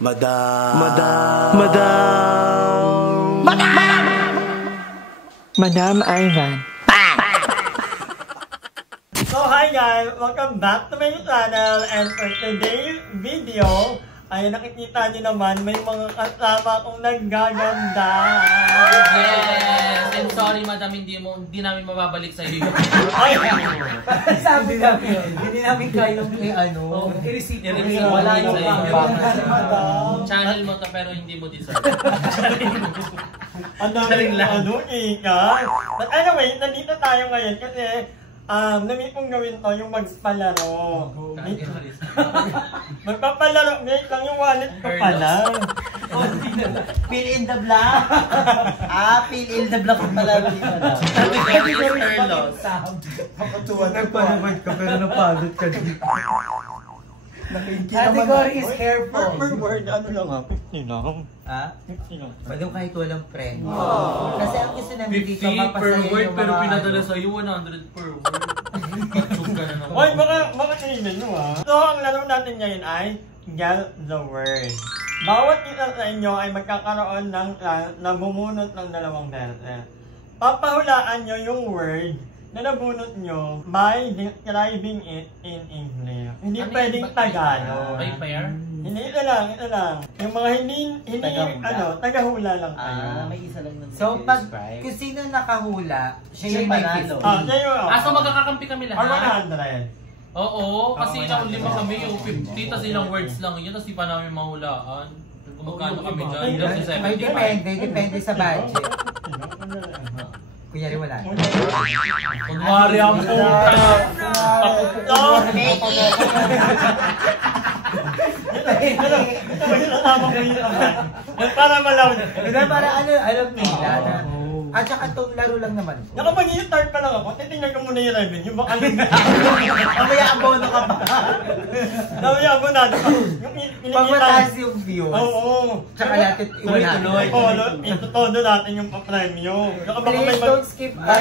Madam Ivan. So hi guys, welcome back to my channel, and for today's video ay nakikita niyo naman may mga kasama akong naggaganda. Yes! And sorry madam, hindi namin mababalik sa iyo. Ay! Sabi namin, hindi namin kayang ano. I-receive wala yung Channel mo to pero hindi mo deserve. Ang daming ano, Ika. But anyway, nandito tayo ngayon kasi namit kong gawin to, yung magpalaro. Magpapalaro, wait lang yung wallet ko pala. Fill in the blank. Fill in the blank pala. Makatuwa, nagpanamad ka pero napagod ka dito. Category is careful. Per word, ano lang 50 lang. 50 lang. Pwede kahit walang friend. Kasi ang gusto namin dito, 50 per word pero pinadala sa'yo 100 per word. Katsog ka na naman. Oy, baka kailan mo So, ang laro natin ngayon ay Guess the Word. Bawat isa sa inyo ay magkakaroon ng nabumunot ng dalawang verses. Papahulaan nyo yung word na nabunot nyo by describing it in English. Hindi pwedeng Tagalog. By pair? Hindi, ito lang. Yung mga hindi tagahula lang tayo. May isa lang ng so, pag kung sino nakahula, siya yung manalo. So magkakakampi kami lahat? Or 100. Oo, kasi ilang 5 kami, yung 50, tas ilang words lang yun, tas di pa namin mahulaan. Kung magkano kami dyan, may depende sa budget. Kunyari wala. Kunwari ang puta! Para malaw. Para alam nila na. At saka itong laro lang naman. Nakapag-i-start pa lang ako, titingnan ko muna yung revenue. Baka mamaya abono ka pa. Mamaya abono natin. Pag mataas yung views. Oo. Tsaka natin tuloy. Itutodo natin yung pa-premium. Please don't skip us.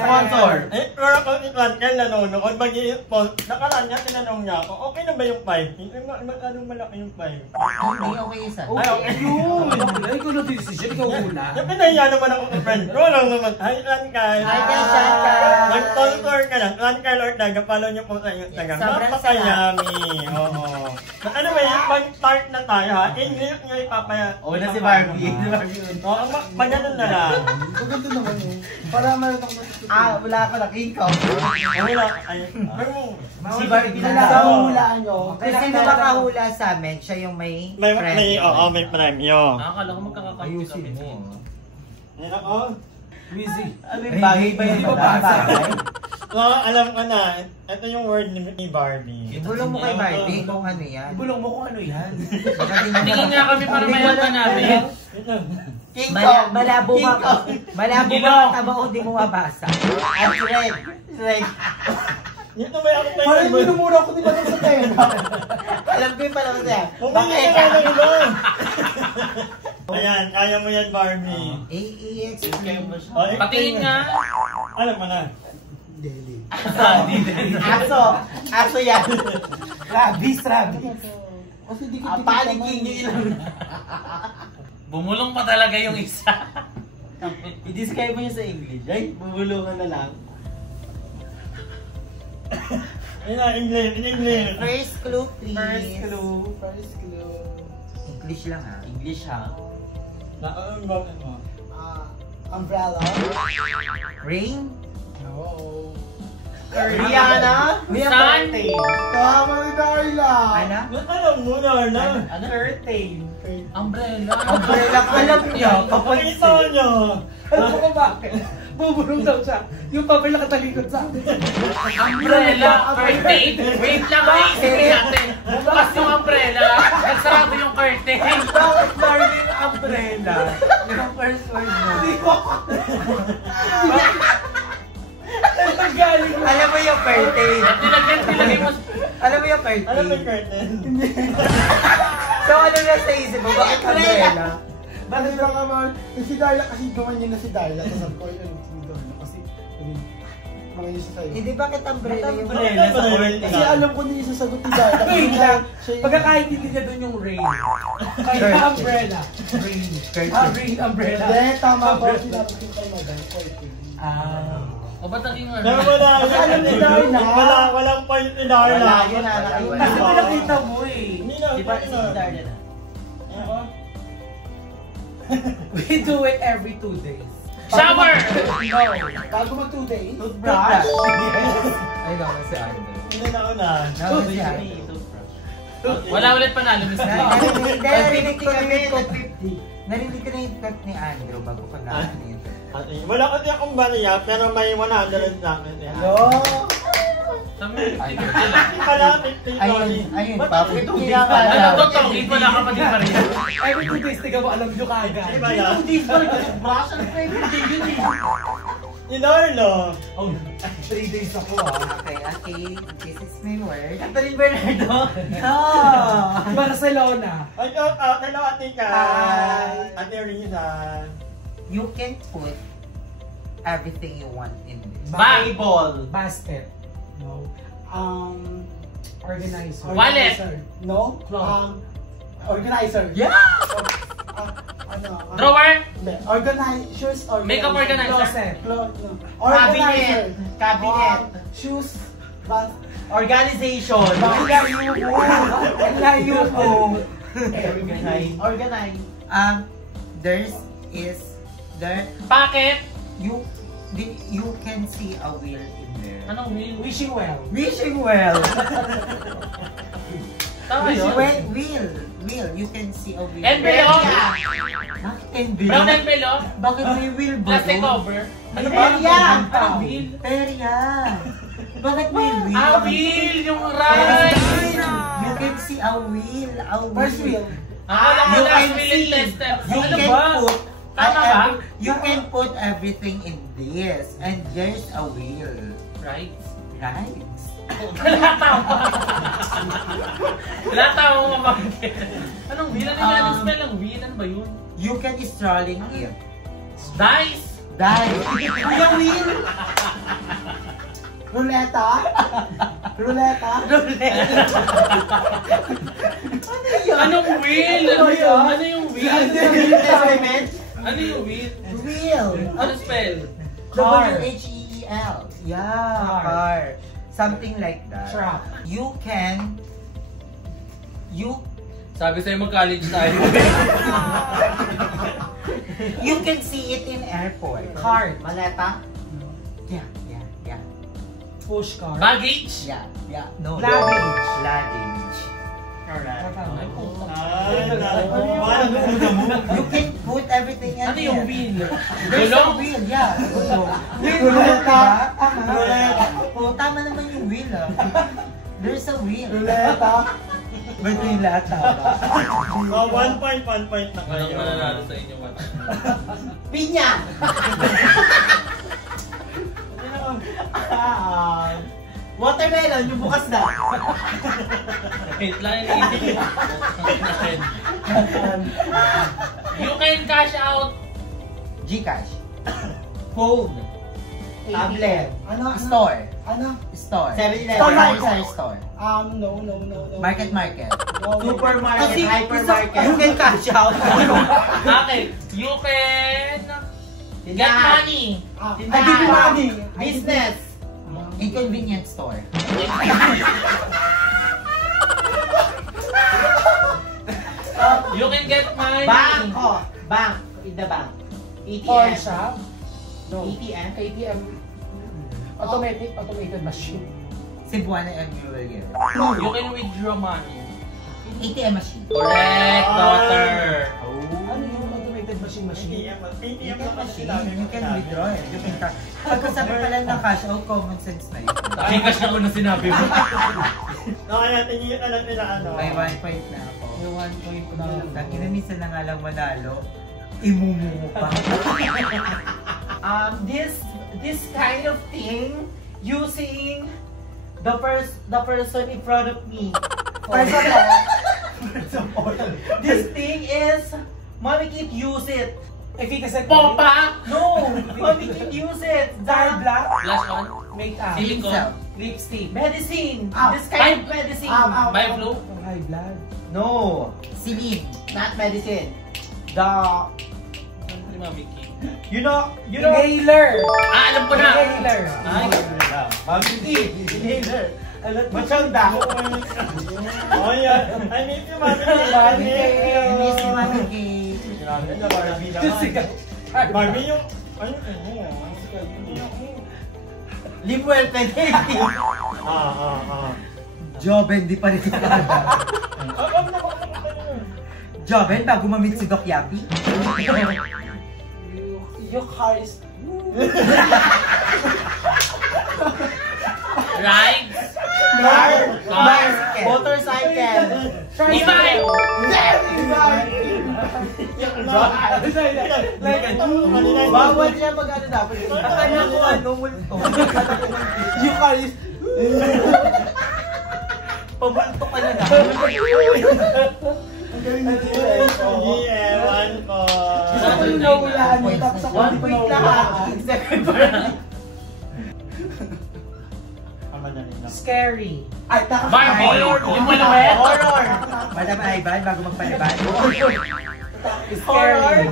Sponsor. Pero kung i-transfer nanonood, mag-i-post. Nakaraan niya, tinanong niya ako, okay na ba yung 5? Anong malaki yung 5? Hindi, okay isa. Ay, okay. Ay, ikaw na decision, ikaw una. Yung pinahiya naman ako sa friend ko lang naman. Hi, Rankay. Hi, Rankay. Mag-sponsor ka lang. Rankay Lord Daga, follow niyo po sa Instagram. Napakayami. Oo. Anyway, mag-start na tayo ha. English nyo ipapaya. Na si Barbie. Oo, maganon na lang. Maganda naman yun. Para meron ako natutunan. Wala ka na, ikaw. Wala. Ay, si Barbie na lang. Hulaan nyo. Kasi sino makahula sa amin, siya yung may premium. Oo, may premium. Nakakala ko magkakakampi kami. Ayun ako. Wheezy. Ano yung bagay ba yan? Alam ko na. Ito yung word ni Barbie. Ibulong mo kay Barbie kung ano yan. Ibulong mo kung ano yan. Tingin nga kami para mayroon namin. Malabo mga taba o di mo mabasa. At Shrek. Yan na ba ako tayo? Parang minumura ko diba sa tema? Alam ko yung pala siya. Bakit? Ayan, kaya mo yan, Barbie. A-E-X-P. Patingin nga. Alam mo na. Deli. Aso yan. Rabbis. Kasi di ko paligin nyo ilang. Bumulong pa talaga yung isa. I-describe mo niya sa English. Ay, bubulungan na lang. Ayun na, English. First clue, please. First clue. English lang ha. English ha. Anong bakit mo? Umbrella. Ring. No. Rihanna. Sun. Tama ni Darla. Ano? Alam mo na. Curtain. Umbrella. Umbrella ko alam niya. Pakita niyo. Alam mo kung bakit? Bubulong daw siya. Yung papel nakatalikod sa atin. Umbrella. Curtain. Wait lang, isipin natin. Bukas yung umbrella. Nagsarado yung curtain. Bakit Darling umbrella? Yung first word mo. Alam mo yung curtain. Tilagay mo. Alam mo yung curtain. Alam mo yung curtain. So ano na sa isip mo? Bakit umbrella? Bakit lang naman? Si Darla kasi gumanyan na si Darla. Tapos ako yun si Darla kasi Mga isa sa'yo. Hindi, bakit umbrella yung Umbrella sa oil. Kasi alam ko na yung sasagot ni Dada. Wait lang. Pagkakaintindi niya doon yung rain. Kaya umbrella. Rain. Rain umbrella. Hindi, tama ba? Sinabi ko kay Madam. O ba't naging ano? Pero wala, alam ni Darla. Walang point ni Darla. Wala, yun na. Kasi pinakita mo eh. Hindi na, Di ba hindi si na. Darla na? We do it every 2 days. Shower! Bago mag 2 days. Toothbrush? Ay, naman si Andrew. Hindi na una. Wala ulit panalo, Miss Lee. Narinig ko na yung cut ni Andrew bago ko na yun. Wala kasi akong bariya, pero may 100 sa akin. Sabi, Hindi pala, 50 Ayun, Ba't papi. hindi Kailangan pa? alam ko, tawagin ko na kapatid pa rin. Every 2 days, tiga mo alam nyo kaagad. Di ba yan? Toothbrush, ano pa yung din yun eh? Ni Darla. Oh, 3 days ako Okay. This is my word. Catherine Bernardo? No! Barcelona. Ay, shout out. Hello, Ate Kai. Hi. Ate Rizal. You can put everything you want in this. Ball. Basket. No. Organizer. Wallet. No. Organizer. Yeah! Drawer. Shoes organizer. Makeup organizer. Closet. Organizer. Cabinet. Shoes. Organization. Layo po. Organize. There Packet. you can see a wheel in there. Anong wheel? Wishing well. Wishing well. Tama yun? Wheel. You can see a wheel. Envelope. Bakit envelope? Brown envelope. Bakit may wheel ba? Plastic cover. Ano ba? Yan! Anong wheel? Perya! Bakit may wheel? Ah, wheel! Yung right! You can see a wheel. First wheel. Ah, You wala can wheel see. and tester. You Ano can ba? put Tama ba? you can put everything in this, and there's a wheel. Right. Right? Wala tama. Wala tama mga bakit. Anong wheel? Ano yung anong spell ng wheel? Ano ba yun? You can strolling it. Dice. Dahil Yung wheel. Ruleta. Anong wheel? Ano yun? Ano yung wheel? Ano yung wheel? wheel. Ano spell? Car. W-H-E-E-L. Yeah, Car. car. Something like that. Trap. You Sabi sa'yo mag-college tayo. you can see it in airport. Card. Maleta? Yeah. Push card. Baggage. Yeah. No. Luggage. Luggage. Alright. Ay, puta. You can put everything in Ano yung there. wheel? There's a Gulong? wheel, yeah. Ruleta. Oh, tama naman yung wheel, ah. There's a wheel. Ruleta. Ba't yung lata ba? 1 point na Walang kayo. mananalo sa inyo. Pinya! Watermelon, yung bukas na. Wait lang, hindi. You can cash out. Gcash. Phone. Tablet. Ano? Store. Ano? Store. 7-Eleven. Grocery store. No. Market. No. Supermarket. Hypermarket. You can cash out. Okay. You can get money. I give you money. Business. Inconvenience store. You can get money. Bank. Oh, bank. In the bank. Pawn ATM. shop. No. ATM. ATM. Automated machine. Cebuana and Jewelry. You can withdraw money. ATM machine. Correct, daughter. Ano yung automated machine? ATM ATM na machine. You can withdraw it. You can cash. Pagkasabi pala ng cash out, common sense na yun. Gcash na ko na sinabi mo. Kaya tingin na lang nila ano. May 1 point na ako. May 1 point na. Kinamisa na nga lang manalo. Imumu pa. This kind of thing, using the person in front of me. First of all, this thing is, mommy kid use it. Efficacy. Pompa! No! Mommy can use it! Dye black. Blush on. Makeup. Silicone. Lipstick. Medicine! Ow. This kind of medicine! By flu. High blood. No! Silid. Not medicine. The... Ni Mami Ki. You know... Inhaler. Alam ko na. Inhaler. Ay. Mami T! Inhaler! Machanda! Oh, yan. I miss you, Mami. Miss you, Mami K. Grabe na, Barbie naman. Barbie yung... Ano yun? Limuel Penalty! Joben, di pa rin Joben, bago mamit si Doc Yapi. Eucharist. Rides. Car! Motorcycle! E-bike. Bawal niya mag-ano dapat. Akala ko ano, multo. Eucharist. Pabulto ka na lang. Ewan ko. Ako yung nahulaan mo. Tapos ako 1 hindi ko week nahulaan. lahat. Second party. Scary. Ay, taka. Barbie. Limuel. Horror! Madam Ivan, bago magpalabas. Horror!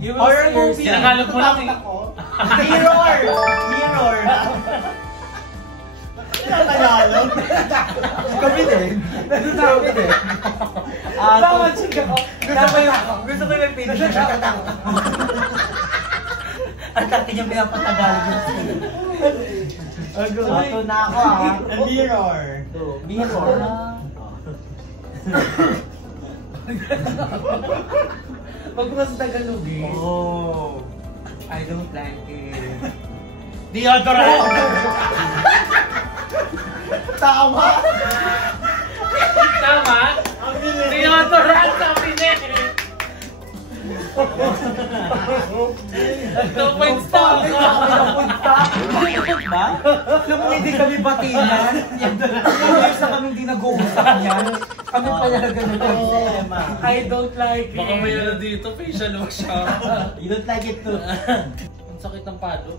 You will Horror see movie! yourself. Tinagalog mo lang eh. Mirror! Mirror! Tagalog. Kami din. Sabi din. Bawal siya ako. Gusto ko yung finish. Ang dati niyang pinapatagalog yung scene. Ito na ako ah. Mirror. Mirror. Wag mo sa Tagalog eh. Oh. I don't like it. Deodorant. Tama! Tama. Ang bilis. Deodorant sa pinig. 2 points to. Ba? Alam mo, hindi kami batinan. Years na kami hindi nag-uusap niyan. Kami pala ganun. I don't like it. Baka may ano dito, facial wash siya. You don't like it too. Ang sakit ng palo.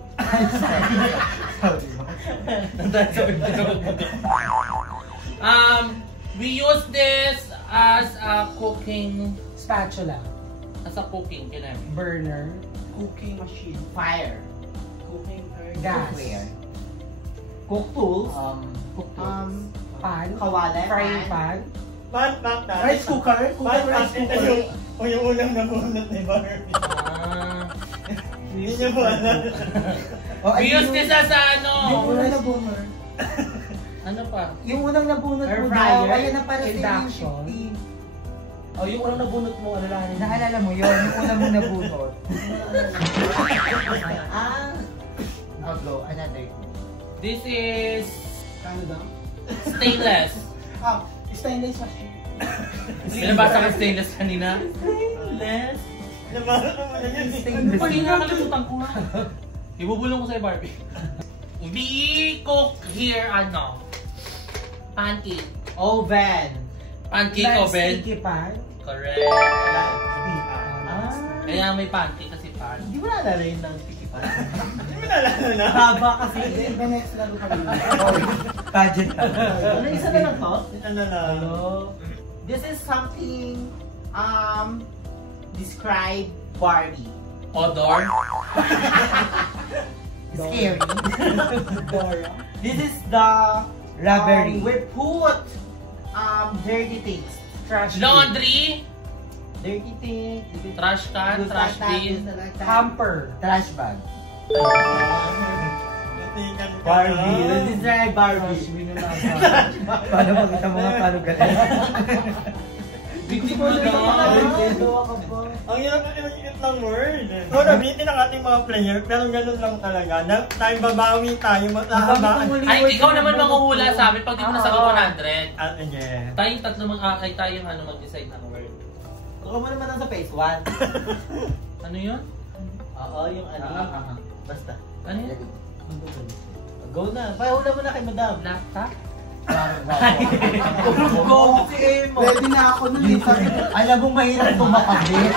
We use this as a cooking, Spatula. as a cooking, kinami. Burner. Cooking machine. Fire. Cooking Gas. gas. Cook tools. Pan. Kawali. Frying pan. Fun fact na. Rice cooker. Fun fact, ito yung unang nabunot ni Barbie. Hindi niya po alam. We use this as a ano. Yung unang nabunot. Ano pa? Yung unang nabunot Air mo fryer. daw, ayan na para sa Induction. yung Oh, yung unang nabunot mo, ano lang. Naalala mo yun, yung unang mo nabunot. I'll go, another clue. This is Ano daw? stainless. Stainless machine. Binabasa ka stainless kanina? Stainless. Nabasa mo na yun. Ano pa yung nakalimutan ko nga? Ibubulong ko sa'yo, Barbie. We cook here, ano? Pancake. Oven. Pancake oven. Sticky pan. Correct. Kaya may pancake kasi pan. Hindi mo naalala yung ng sticky pan. Hindi mo nalala na. Haba kasi. The next laro kami. Pageant na. Ano isa na lang to? Ano na? This is something describe Barbie. Odor. Scary. Dora. This is the Rubbery. we put dirty things. Trash. Laundry. Dirty things. Trash can, trash bin. Hamper. Trash bag. Natikan ka. Barbie. This is right, Barbie. Paano makita mo nga paano galing? Hindi mo na. Ang hirap na kinakikit ng word. So, nabitin ang ating mga player, pero ganun lang talaga. Tayo babawi tayo, matahabaan. Ay, ikaw naman manghuhula sa amin pag di mo nasagot 100. At yeah. Tayong tatlo ay tayong ano mag-decide ng word. Huwag mo naman lang sa phase 1. Ano yun? Oo, yung ano. Basta. Ano yun? Go na. Pahula mo na kay madam. Laptop? Go si Emo. Ready na ako nun eh. Alam mo, mahirap tumakabit.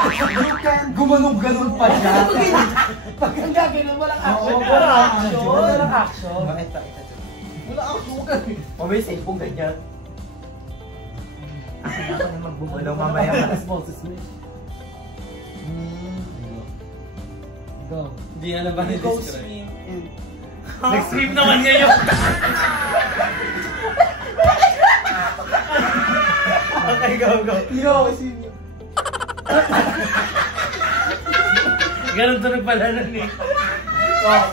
Gumanong-ganon pa siya. Pag ang gagawin, walang action. Oo, walang action. Walang action. Ito. Wala ako ganun. O may cellphone ganyan. Ako na magbumulaw mamaya. Boses mo. Go. Hindi na ba You go describe? swim in. Nag-stream naman ngayon. Okay, go. Yo, swim in. Ganun tunog pala nun eh.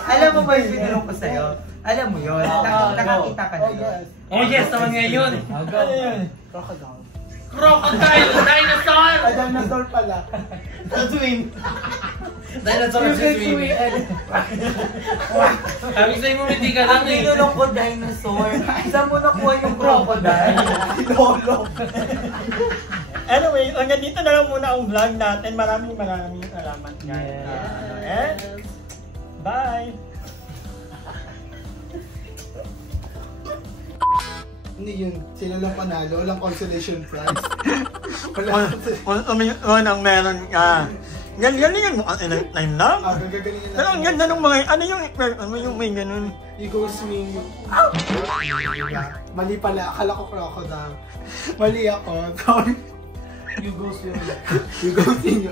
Alam mo ba yung binulong ko sa'yo? Alam mo yun? Nakakita ka na yun. Oh yes, naman ngayon. Ano yun? Crocodile. Crocodile! Dinosaur! Ay, dinosaur pala. Swim! Dinosaur You at can swim. swim. Sabi sa'yo mo hindi ka lang Ang eh. binulong ko dinosaur. Saan mo nakuha yung crocodile? Lolo. Anyway, hanggang dito na lang muna ang vlog natin. Maraming salamat guys. And bye! Hindi yun. Sila lang panalo. Walang consolation prize. Wala. Kung ang meron ka. Galingan mo kasi ng time lang. Gagalingan Pero ang ganda ng mga, ano yung may ganun? You go swim. Mali pala. Akala ko crocodile. Mali ako. Sorry. You go swim. You go swim.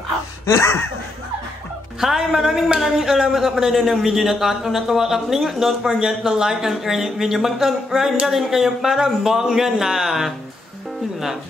Hi! Maraming salamat sa panonood ng video na to. At kung natuwa ka, please don't forget to like and share the video. Mag-subscribe na rin kayo para bongga na. Yun lang.